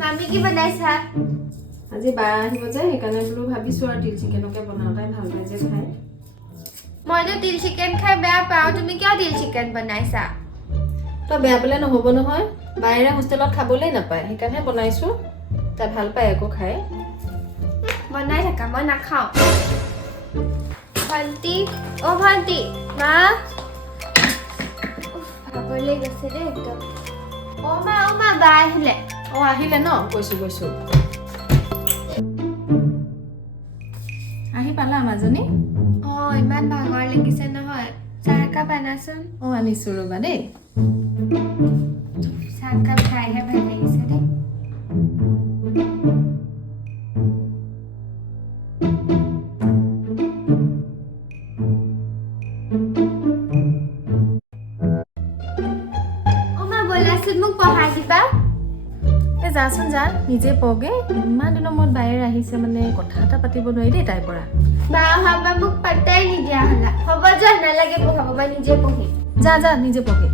মামি কি বনাইছা আজি বা আহিব যে সেইকাৰণে বোলো ভাবিছো আৰু তিল চিকেনকে বনাও তাই ভাল পাই যে খাই মইতো তিল চিকেন খাই বেয়া পাওঁ তুমি কিয় তিল চিকেন বনাইছা তো বেয়া পালে নহ'ব নহয় বাহিৰে হোষ্টেলত খাবলৈ নাপায় সেইকাৰণে বনাইছো তাই ভাল পায় আকৌ খাই বনাই থাকা মই নাখাওঁ ভণ্টি ভণ্টি মা ভাগৰলৈ গৈছে দেই একদম মা বা আহিলে আহিলে ন গৈছো আহি পালা মাজনী ইমান ভাগৰ লাগিছে নহয় চাহ একাপ আনাচোন আনিছো ৰবা দেই চাহ একাপ খাইহে ভাল লাগিছে দেই বলাচোন মোক পঢ়াই দিবা যাচোন যা নিজে পগে ইমান দিনৰ মূৰত বাহিৰে আহিছে মানে কথা এটা পাতিব নোৱাৰি দেই তাইৰ পৰা বা অহাবা মোক পাত্তাই নিদিয়া হলা হ'ব যোৱা নালাগে পঢ়াব মই নিজে পঢ়িম যা নিজে পগে